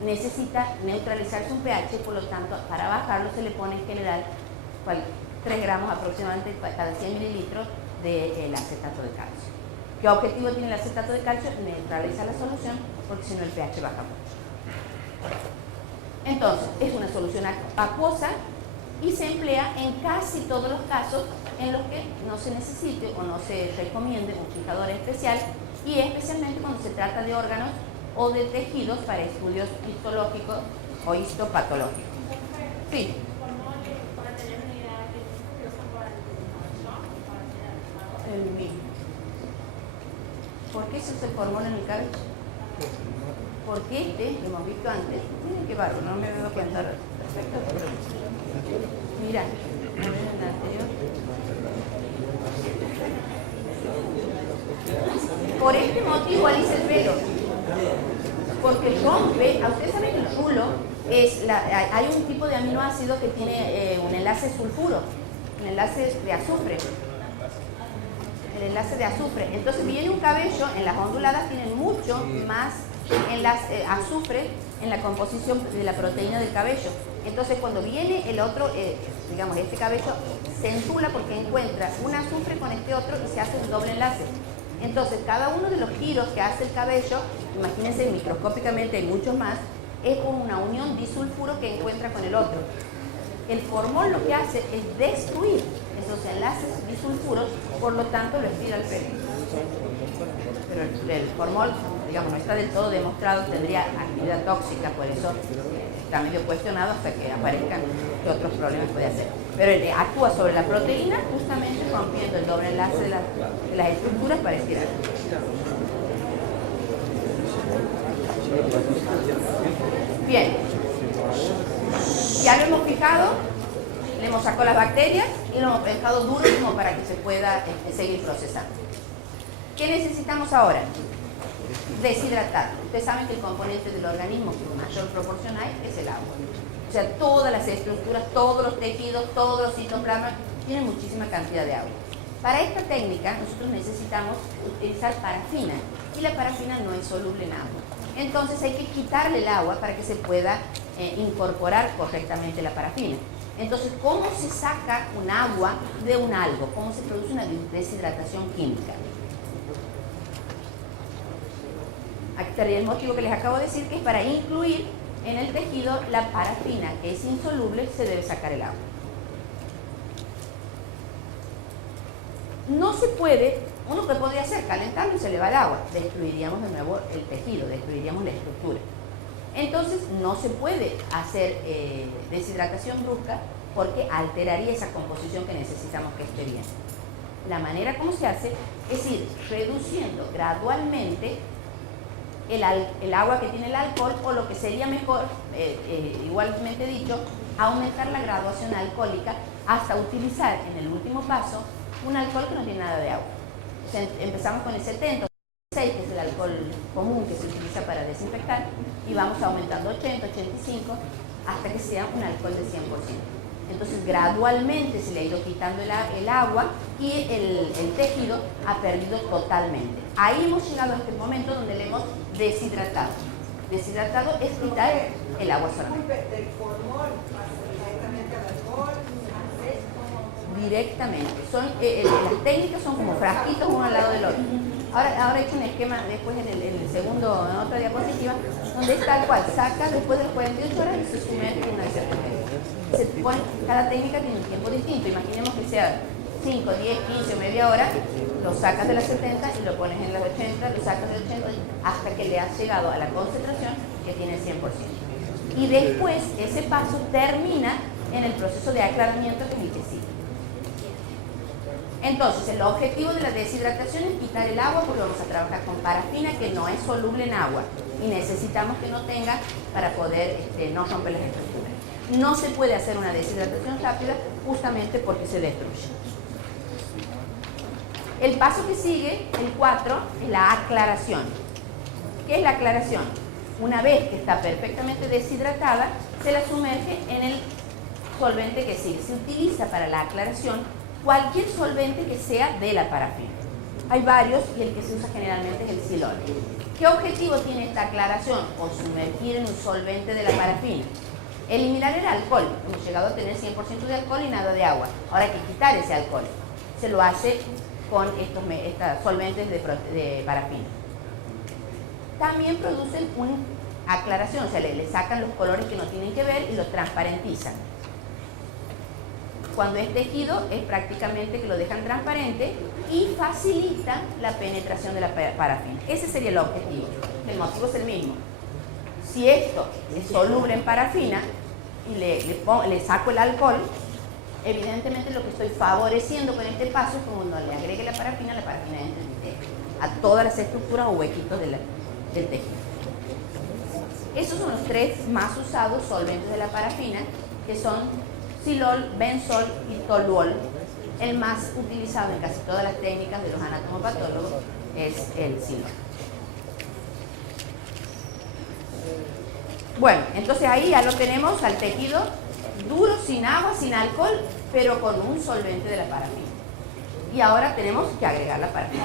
necesita neutralizarse un pH, por lo tanto, para bajarlo se le pone en general 3 gramos aproximadamente cada 100 mililitros del acetato de calcio. ¿Qué objetivo tiene el acetato de calcio? Neutralizar la solución, porque si no el pH baja mucho. Entonces, es una solución acuosa y se emplea en casi todos los casos en los que no se necesite o no se recomiende un fijador especial, y especialmente cuando se trata de órganos o de tejidos para estudios histológicos o histopatológicos. Sí. El mismo. ¿Por qué se usa el formol en el cabello? Porque lo hemos visto antes. Miren qué bárbaro, no me veo cuenta. Mira, en el anterior. Por este motivo alisa el pelo. Porque rompe, a ustedes saben que el rulo hay un tipo de aminoácido que tiene un enlace sulfuro, un enlace de azufre. El enlace de azufre. Entonces viene un cabello, en las onduladas tienen mucho más azufre en la composición de la proteína del cabello. Entonces cuando viene el otro, digamos este cabello se entula porque encuentra un azufre con este otro y se hace un doble enlace. Entonces cada uno de los giros que hace el cabello, imagínense microscópicamente hay muchos más, es como una unión disulfuro que encuentra con el otro. El formol lo que hace es destruir esos enlaces disulfuros, por lo tanto lo estira al pelo. Pero el formol, digamos, no está del todo demostrado, tendría actividad tóxica, por eso está medio cuestionado hasta que aparezcan qué otros problemas puede hacer. Pero él actúa sobre la proteína justamente rompiendo el doble enlace de las estructuras para estirar. Bien, ya lo hemos fijado, le hemos sacado las bacterias y lo hemos dejado duro como para que se pueda seguir procesando. ¿Qué necesitamos ahora? Deshidratar. Ustedes saben que el componente del organismo que mayor proporción hay es el agua. O sea, todas las estructuras, todos los tejidos, todos los citoplasmas tienen muchísima cantidad de agua. Para esta técnica nosotros necesitamos utilizar parafina y la parafina no es soluble en agua. Entonces hay que quitarle el agua para que se pueda incorporar correctamente la parafina. Entonces, ¿cómo se saca un agua de un algo? ¿Cómo se produce una deshidratación química? Aquí estaría el motivo que les acabo de decir, que es para incluir en el tejido la parafina, que es insoluble, se debe sacar el agua. No se puede, uno que podría hacer, calentarlo y se le va el agua, destruiríamos de nuevo el tejido, destruiríamos la estructura. Entonces no se puede hacer deshidratación brusca porque alteraría esa composición que necesitamos que esté bien. La manera como se hace es ir reduciendo gradualmente el agua que tiene el alcohol, o lo que sería mejor, igualmente dicho, aumentar la graduación alcohólica hasta utilizar en el último paso un alcohol que no tiene nada de agua. O sea, empezamos con el 70, que es el alcohol común que se utiliza para desinfectar, y vamos aumentando 80, 85, hasta que sea un alcohol de 100%. Entonces gradualmente se le ha ido quitando el agua y el tejido ha perdido totalmente. Ahí hemos llegado a este momento donde le hemos deshidratado. Deshidratado es quitar el agua solamente. ¿Del formol directamente al alcohol? Directamente. Las técnicas son como frasquitos uno al lado del otro. Ahora he hecho un esquema después en otra diapositiva, donde es tal cual, saca después de las 48 horas y se sumerge en una cierta medida. Cada técnica tiene un tiempo distinto, imaginemos que sea 5, 10, 15 o media hora, lo sacas de las 70 y lo pones en las 80, lo sacas de 80 hasta que le has llegado a la concentración que tiene 100%. Y después ese paso termina en el proceso de aclaramiento, que es el que sigue. Entonces, el objetivo de la deshidratación es quitar el agua, porque vamos a trabajar con parafina que no es soluble en agua y necesitamos que no tenga para poder no romper las estructuras. No se puede hacer una deshidratación rápida justamente porque se destruye. El paso que sigue, el 4, es la aclaración. ¿Qué es la aclaración? Una vez que está perfectamente deshidratada, se la sumerge en el solvente que sigue. Se utiliza para la aclaración cualquier solvente que sea de la parafina. Hay varios y el que se usa generalmente es el silol. ¿Qué objetivo tiene esta aclaración? O sumergir en un solvente de la parafina. Eliminar el alcohol. Hemos llegado a tener 100% de alcohol y nada de agua. Ahora hay que quitar ese alcohol. Se lo hace con estos solventes de parafina. También producen una aclaración, o sea, le sacan los colores que no tienen que ver y los transparentizan. Cuando es tejido es prácticamente que lo dejan transparente y facilita la penetración de la parafina. Ese sería el objetivo. El motivo es el mismo. Si esto es soluble en parafina y le saco el alcohol, evidentemente lo que estoy favoreciendo con este paso es que cuando le agregue la parafina entra a todas las estructuras o huequitos del tejido. Esos son los tres más usados solventes de la parafina, que son silol, benzol y toluol. El más utilizado en casi todas las técnicas de los anatomopatólogos es el silol. Bueno, entonces ahí ya lo tenemos al tejido duro, sin agua, sin alcohol, pero con un solvente de la parafina. Y ahora tenemos que agregar la parafina.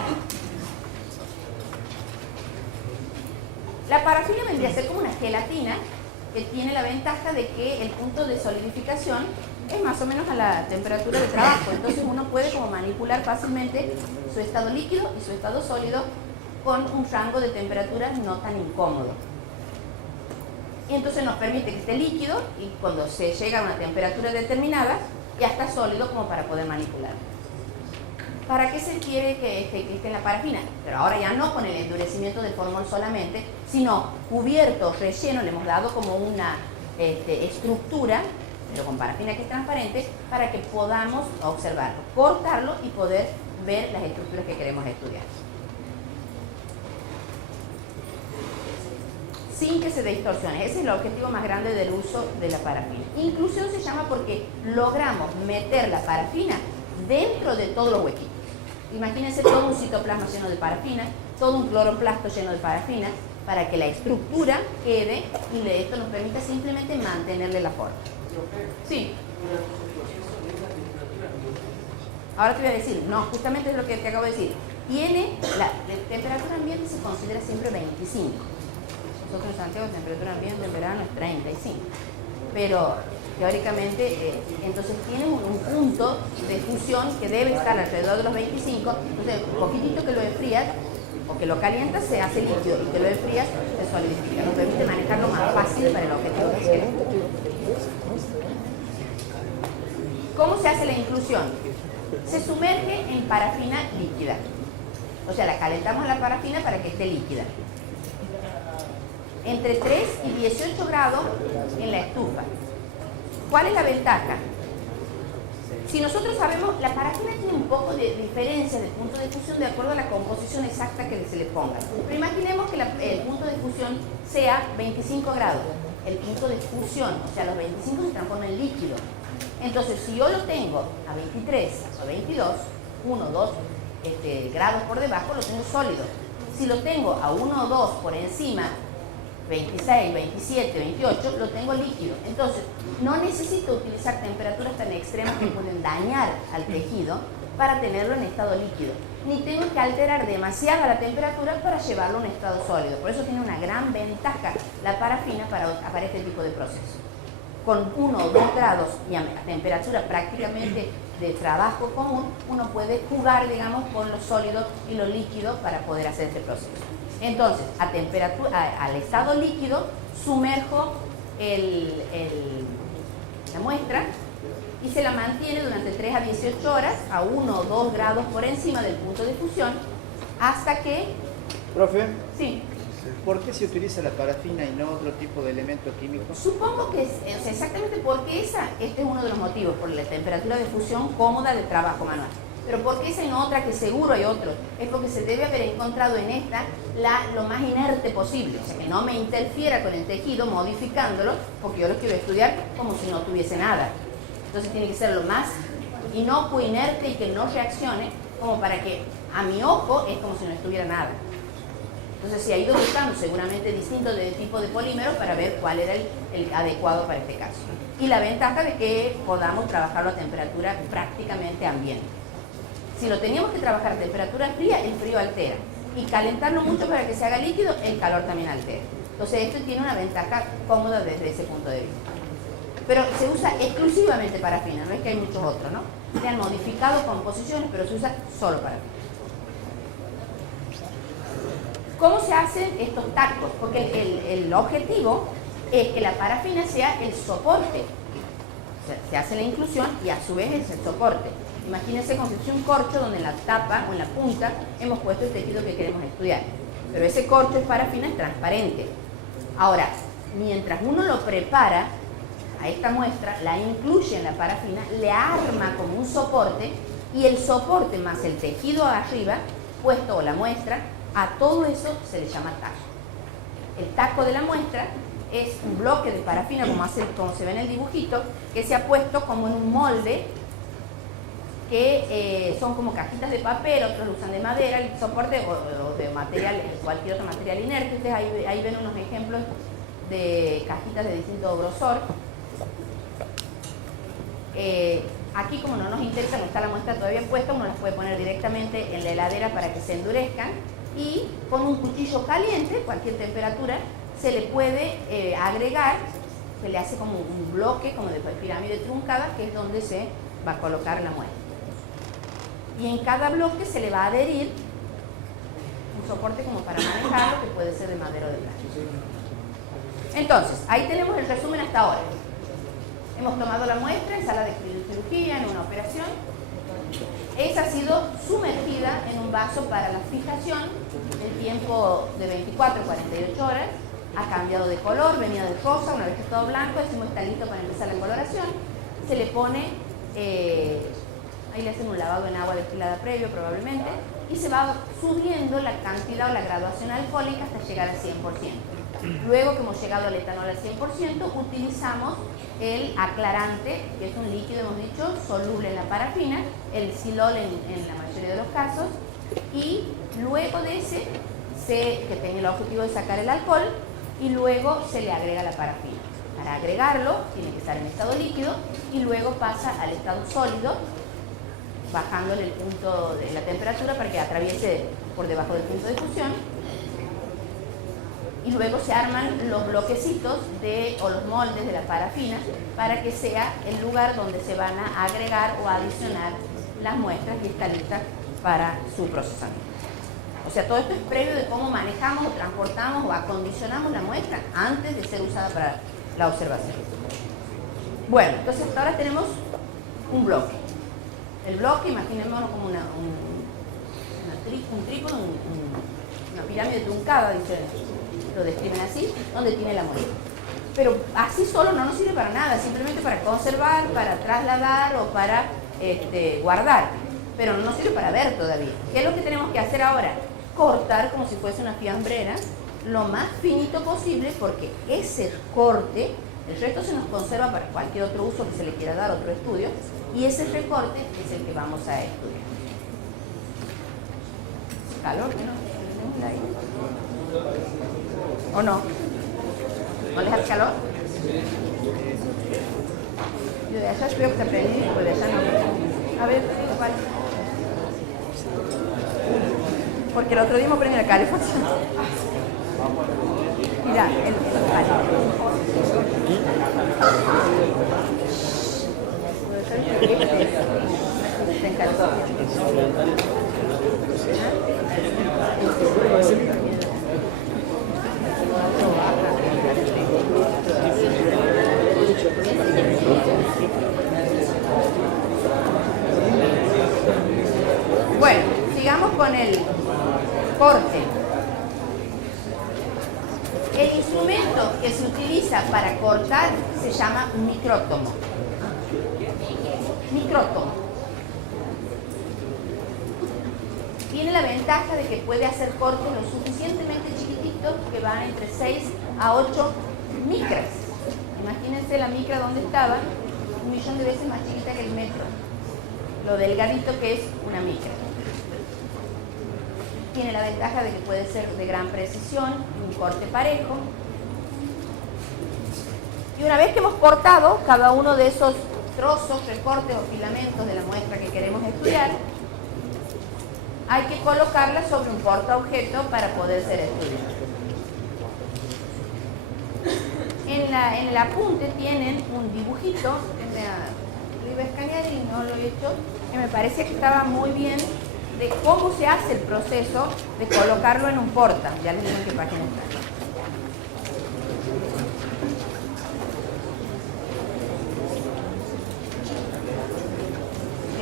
La parafina vendría a ser como una gelatina que tiene la ventaja de que el punto de solidificación es más o menos a la temperatura de trabajo. Entonces uno puede como manipular fácilmente su estado líquido y su estado sólido con un rango de temperaturas no tan incómodo. Y entonces nos permite que esté líquido y cuando se llega a una temperatura determinada ya está sólido como para poder manipular. ¿Para qué se quiere que esté en la parafina? Pero ahora ya no con el endurecimiento del formol solamente, sino cubierto, relleno, le hemos dado como una estructura, pero con parafina que es transparente, para que podamos observarlo, cortarlo y poder ver las estructuras que queremos estudiar. Sin que se distorsione. Ese es el objetivo más grande del uso de la parafina. Inclusión se llama porque logramos meter la parafina dentro de todos los huequitos. Imagínense todo un citoplasma lleno de parafina, todo un cloroplasto lleno de parafina, para que la estructura quede y esto nos permita simplemente mantenerle la forma. Sí. Ahora te voy a decir, no, justamente es lo que te acabo de decir. Tiene, la temperatura ambiente se considera siempre 25. Nosotros en Santiago la temperatura ambiente en verano es 35. Pero teóricamente, entonces tiene un punto de fusión que debe estar alrededor de los 25, entonces un poquitito que lo enfrías o que lo calientas se hace líquido y que lo enfrías se solidifica, nos permite manejarlo más fácil para el objetivo que queremos. ¿Cómo se hace la inclusión? Se sumerge en parafina líquida, o sea, la calentamos la parafina para que esté líquida. Entre 3 y 18 grados en la estufa. ¿Cuál es la ventaja? Si nosotros sabemos, la parafina tiene un poco de diferencia de punto de fusión de acuerdo a la composición exacta que se le ponga. Pero imaginemos que el punto de fusión sea 25 grados. El punto de fusión, o sea, los 25 se transforma en líquido. Entonces, si yo lo tengo a 23 o 22, 1 o 2 grados por debajo, lo tengo sólido. Si lo tengo a 1 o 2 por encima, 26, 27, 28, lo tengo líquido. Entonces, no necesito utilizar temperaturas tan extremas que pueden dañar al tejido para tenerlo en estado líquido. Ni tengo que alterar demasiado la temperatura para llevarlo a un estado sólido. Por eso tiene una gran ventaja la parafina para este tipo de proceso. Con 1 o 2 grados y a temperatura prácticamente de trabajo común, uno puede jugar, digamos, con lo sólido y lo líquido para poder hacer este proceso. Entonces, al estado líquido, sumerjo la muestra y se la mantiene durante 3 a 18 horas a 1 o 2 grados por encima del punto de fusión hasta que... Profe, sí. ¿Por qué se utiliza la parafina y no otro tipo de elemento químico? Supongo que es exactamente porque este es uno de los motivos, por la temperatura de fusión cómoda de trabajo manual. Pero ¿por qué esa en otra, que seguro hay otro? Es porque se debe haber encontrado en esta lo más inerte posible, o sea, que no me interfiera con el tejido modificándolo, porque yo lo quiero estudiar como si no tuviese nada. Entonces tiene que ser lo más inocuo, inerte y que no reaccione, como para que a mi ojo es como si no estuviera nada. Entonces se ha ido buscando seguramente distintos tipos de polímeros para ver cuál era el adecuado para este caso. Y la ventaja de que podamos trabajarlo a temperatura prácticamente ambiente. Si lo teníamos que trabajar a temperatura fría, el frío altera. y calentarlo mucho para que se haga líquido, el calor también altera. Entonces esto tiene una ventaja cómoda desde ese punto de vista. Pero se usa exclusivamente parafina, no es que hay muchos otros, ¿no? Se han modificado composiciones, pero se usa solo parafina. ¿Cómo se hacen estos tacos? Porque el objetivo es que la parafina sea el soporte. Se hace la inclusión y a su vez es el soporte. Imagínense como si fuese un corcho donde en la tapa o en la punta hemos puesto el tejido que queremos estudiar. Pero ese corcho es parafina, es transparente. Ahora, mientras uno lo prepara a esta muestra, la incluye en la parafina, le arma como un soporte y el soporte más el tejido arriba, puesto o la muestra, a todo eso se le llama taco. El taco de la muestra es un bloque de parafina, como se ve en el dibujito, que se ha puesto como en un molde, que son como cajitas de papel, otros lo usan de madera, el soporte o de material, cualquier otro material inerte. Ustedes ahí ven unos ejemplos de cajitas de distinto grosor. Aquí, como no nos interesa, no está la muestra todavía puesta, uno las puede poner directamente en la heladera para que se endurezcan y con un cuchillo caliente, cualquier temperatura, se le puede agregar, se le hace como un bloque, como de pirámide truncada, que es donde se va a colocar la muestra. Y en cada bloque se le va a adherir un soporte como para manejarlo, que puede ser de madera o de plástico. Entonces, ahí tenemos el resumen hasta ahora. Hemos tomado la muestra en sala de cirugía, en una operación. Esa ha sido sumergida en un vaso para la fijación en tiempo de 24 a 48 horas. Ha cambiado de color, venía de rosa, una vez que está todo blanco, decimos está listo para empezar la coloración. Se le pone, ahí le hacen un lavado en agua destilada previo probablemente, y se va subiendo la cantidad o la graduación alcohólica hasta llegar al 100%. Luego que hemos llegado al etanol al 100%, utilizamos el aclarante, que es un líquido, hemos dicho, soluble en la parafina, el silol en la mayoría de los casos, y luego de ese, que tiene el objetivo de sacar el alcohol, y luego se le agrega la parafina. Para agregarlo, tiene que estar en estado líquido, y luego pasa al estado sólido, bajándole el punto de la temperatura para que atraviese por debajo del punto de fusión. Y luego se arman los bloquecitos o los moldes de la parafina para que sea el lugar donde se van a agregar o adicionar las muestras y está lista para su procesamiento. O sea, todo esto es previo de cómo manejamos o transportamos o acondicionamos la muestra antes de ser usada para la observación. Bueno, entonces hasta ahora tenemos un bloque. El bloque, imaginémonos como un trípode, una pirámide truncada, lo describen así, donde tiene la muestra. Pero así solo no nos sirve para nada, simplemente para conservar, para trasladar o para guardar. Pero no nos sirve para ver todavía. ¿Qué es lo que tenemos que hacer ahora? Cortar como si fuese una fiambrera lo más finito posible, porque ese corte, el resto se nos conserva para cualquier otro uso que se le quiera dar, otro estudio, y ese recorte es el que vamos a estudiar. ¿Calor? ¿No? Ahí. ¿O no? ¿No les hace calor? Yo de allá veo que está prendido, pues de allá no. A ver, ¿cuál? Porque el otro día me prendí la calefacción. Mira, el Bueno, sigamos con el corte. El instrumento que se utiliza para cortar se llama micrótomo. Micrótomo. Tiene la ventaja de que puede hacer cortes lo suficientemente chiquititos que van entre 6 a 8 micras. Imagínense la micra donde estaba, 1.000.000 de veces más chiquita que el metro. Lo delgadito que es una micra. Tiene la ventaja de que puede ser de gran precisión, un corte parejo. Y una vez que hemos cortado cada uno de esos trozos, recortes o filamentos de la muestra que queremos estudiar, hay que colocarla sobre un portaobjeto para poder ser estudiada. En el apunte tienen un dibujito lo iba a escanear y no lo he hecho, que me parece que estaba muy bien, de cómo se hace el proceso de colocarlo en un porta. Ya les digo en qué página está.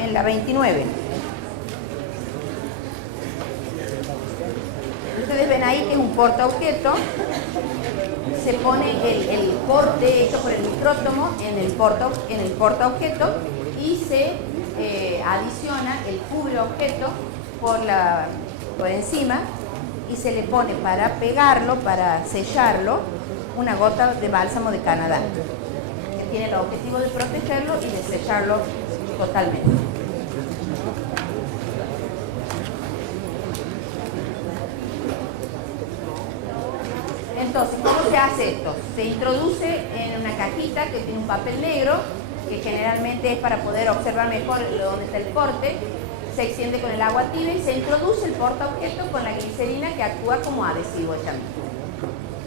En la 29. Ustedes ven ahí que es un portaobjeto. Se pone el corte hecho por el micrótomo en el portaobjeto y se adiciona el cubreobjeto por encima y se le pone para pegarlo, para sellarlo, una gota de bálsamo de Canadá, que tiene el objetivo de protegerlo y de sellarlo totalmente. Entonces, ¿cómo se hace esto? Se introduce en una cajita que tiene un papel negro, que generalmente es para poder observar mejor dónde está el corte. Se extiende con el agua tibia y se introduce el portaobjeto con la glicerina, que actúa como adhesivo echamiento.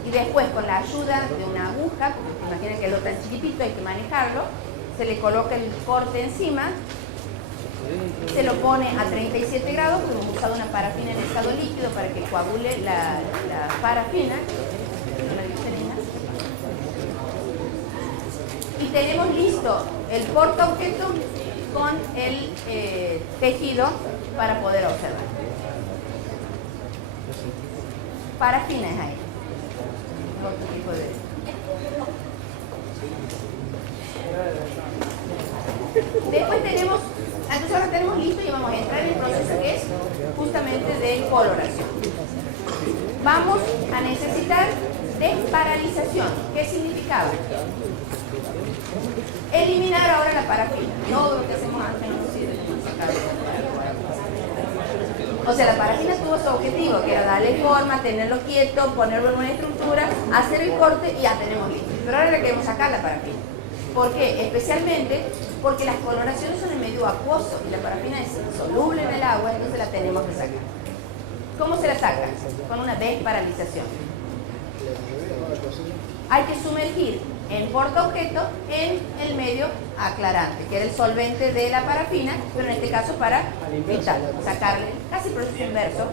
Y después, con la ayuda de una aguja, porque imaginen que es lo tan chiquitito, hay que manejarlo, se le coloca el corte encima, se lo pone a 37 grados, hemos usado una parafina en estado líquido para que coagule la parafina, la glicerina. Y tenemos listo el portaobjeto con el tejido para poder observar. Parafina es ahí. Otro tipo de... Después tenemos, entonces ahora tenemos listo y vamos a entrar en el proceso que es justamente de coloración. Vamos a necesitar desparalización. ¿Qué significaba? Eliminar ahora la parafina. Todo lo que hacemos antes no sirve. O sea, la parafina tuvo su objetivo, que era darle forma, tenerlo quieto, ponerlo en una estructura, hacer el corte y ya tenemos listo. Pero ahora le queremos sacar la parafina. ¿Por qué? Especialmente porque las coloraciones son en medio acuoso y la parafina es soluble en el agua, entonces la tenemos que sacar. ¿Cómo se la saca? Con una desparalización. Hay que sumergir el portaobjeto en el medio aclarante, que era el solvente de la parafina, pero en este caso para quitarlo, sacarle casi el proceso inverso.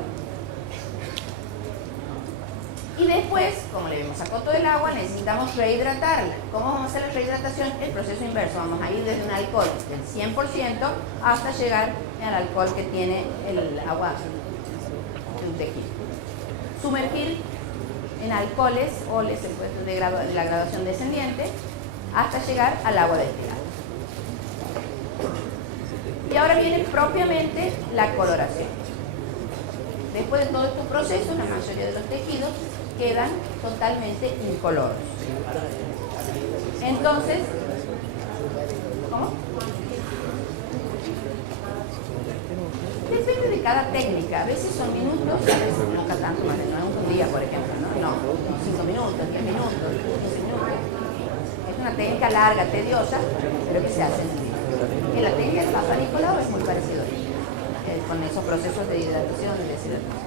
Y después, como le habíamos sacado todo el agua, necesitamos rehidratarla. ¿Cómo vamos a hacer la rehidratación? El proceso inverso. Vamos a ir desde un alcohol del 100% hasta llegar al alcohol que tiene el agua de un tejido. Sumergir en alcoholes o de la graduación descendiente hasta llegar al agua destilada. Y ahora viene propiamente la coloración. Después de todo este proceso, la mayoría de los tejidos quedan totalmente incoloros. Entonces, ¿cómo? Depende de cada técnica. A veces son minutos, a veces no tanto más, no es un día, por ejemplo, no, 5 minutos, 10 minutos, 15 minutos. Es una técnica larga, tediosa, pero que se hace en un día. Y la técnica del Papa Nicolau es muy parecida con esos procesos de hidratación y deshidratación.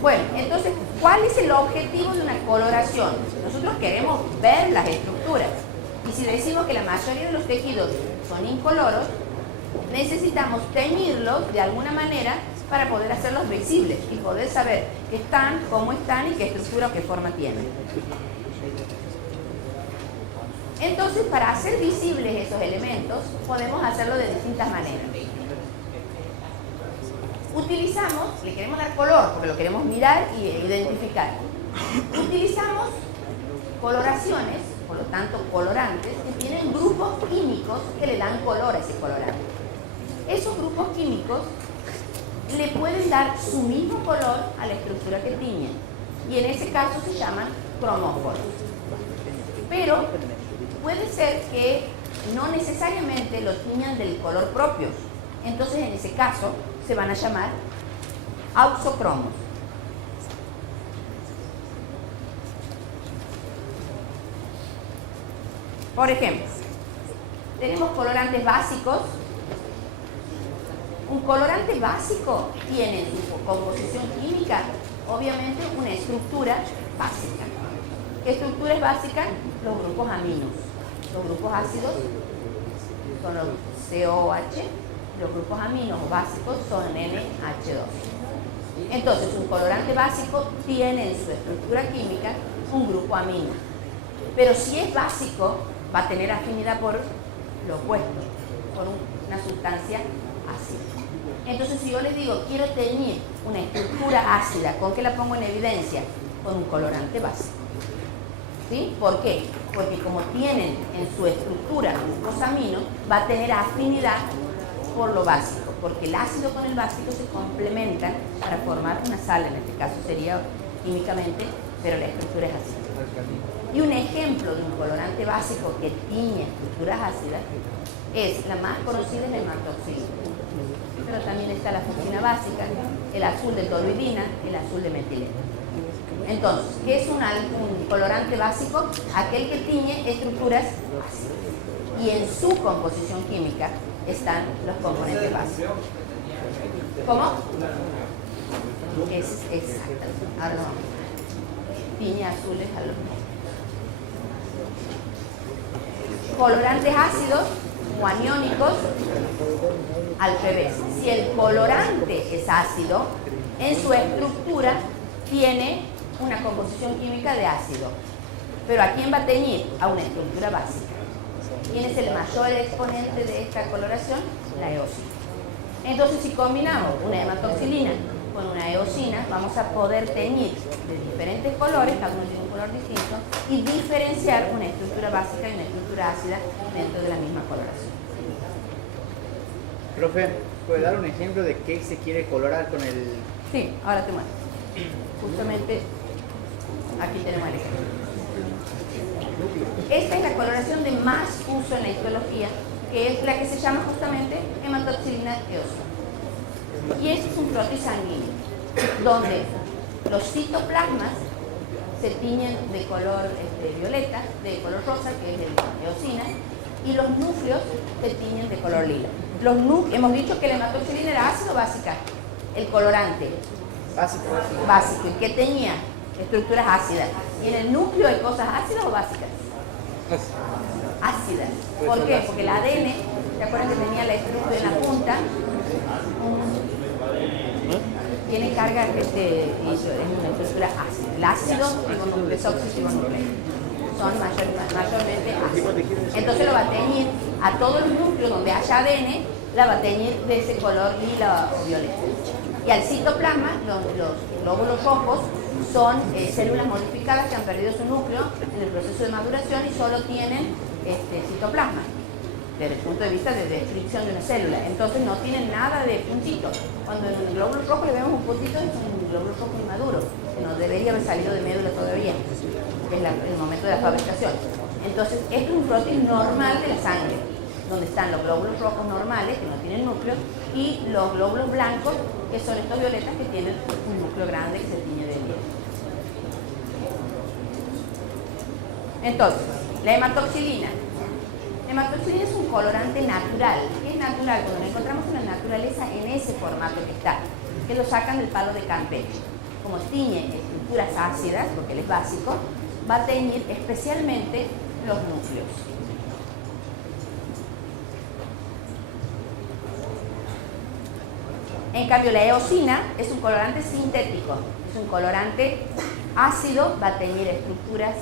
Bueno, entonces, ¿cuál es el objetivo de una coloración? Nosotros queremos ver las estructuras. Y si decimos que la mayoría de los tejidos son incoloros, necesitamos teñirlos de alguna manera para poder hacerlos visibles y poder saber qué están, cómo están y qué estructura o qué forma tienen. Entonces, para hacer visibles esos elementos, podemos hacerlo de distintas maneras. Utilizamos, le queremos dar color porque lo queremos mirar y identificar. Utilizamos coloraciones, por lo tanto colorantes, que tienen grupos químicos que le dan color a ese colorante. Esos grupos químicos le pueden dar su mismo color a la estructura que tiñen y en ese caso se llaman cromóforos. Pero puede ser que no necesariamente lo tiñan del color propio. Entonces, en ese caso, se van a llamar auxocromos. Por ejemplo, tenemos colorantes básicos. Un colorante básico tiene en su composición química, obviamente, una estructura básica. ¿Qué estructura es básica? Los grupos aminos. Los grupos ácidos son los COH, los grupos aminos básicos son NH2. Entonces, un colorante básico tiene en su estructura química un grupo amino. Pero si es básico, va a tener afinidad por lo opuesto, por una sustancia ácida. Entonces, si yo les digo, quiero teñir una estructura ácida, ¿con qué la pongo en evidencia? Con un colorante básico. ¿Sí? ¿Por qué? Porque como tienen en su estructura grupos aminos, va a tener afinidad por lo básico, porque el ácido con el básico se complementan para formar una sal, en este caso sería químicamente, pero la estructura es ácida. Y un ejemplo de un colorante básico que tiñe estructuras ácidas es la más conocida, es la hematoxilina. Pero también está la fucina básica, el azul de toluidina, el azul de metileno. Entonces, ¿qué es un colorante básico? Aquel que tiñe estructuras ácidas. Y en su composición química están los componentes básicos. ¿Cómo? Es exacto. Ahora no. Tiñe azules a los colorantes ácidos o aniónicos, al revés. Si el colorante es ácido, en su estructura tiene una composición química de ácido. Pero ¿a quién va a teñir? A una estructura básica. ¿Quién es el mayor exponente de esta coloración? La eosina. Entonces, si combinamos una hematoxilina con una eosina, vamos a poder teñir de diferentes colores, cada uno tiene un color distinto, y diferenciar una estructura básica y una estructura ácida dentro de la misma coloración. Profe, ¿puede dar un ejemplo de qué se quiere colorar con el...? Sí, ahora te muestro. Justamente aquí tenemos el ejemplo. Esta es la coloración de más uso en la histología, que es la que se llama justamente hematoxilina eosina. Y este es un frotis sanguíneo, donde los citoplasmas se tiñen de color violeta, de color rosa, que es la eosina, y los núcleos se tiñen de color lila. Hemos dicho que la hematoxilina era ácido o básica. El colorante básico, ¿y qué tenía? Estructuras ácidas. ¿Y en el núcleo hay cosas ácidas o básicas? Ácidas. ¿Por qué? Porque el ADN, ¿se acuerdan que tenía la estructura en la punta? Tiene carga es una estructura ácida. El ácido ribonucleóxido son mayormente ácidos. Entonces lo va a teñir a todos los núcleos donde haya ADN, la va a teñir de ese color lila o violeta. Y al citoplasma, los glóbulos rojos son células modificadas que han perdido su núcleo en el proceso de maduración y solo tienen citoplasma, desde el punto de vista de descripción de una célula. Entonces no tienen nada de puntito. Cuando en el glóbulo rojo le vemos un puntito, es un glóbulo rojo inmaduro, que no debería haber salido de médula todavía, que es el momento de la fabricación. Entonces, esto es un frotis normal de la sangre, donde están los glóbulos rojos normales, que no tienen núcleo, y los glóbulos blancos, que son estos violetas que tienen un núcleo grande que se tiñe de hielo. Entonces, la hematoxilina. La hematoxilina es un colorante natural. ¿Qué es natural? Cuando lo encontramos en la naturaleza en ese formato que está, que lo sacan del palo de Campeche. Como tiñe estructuras ácidas, porque él es básico, va a teñir especialmente los núcleos. En cambio, la eosina es un colorante sintético, es un colorante ácido, va a teñir estructuras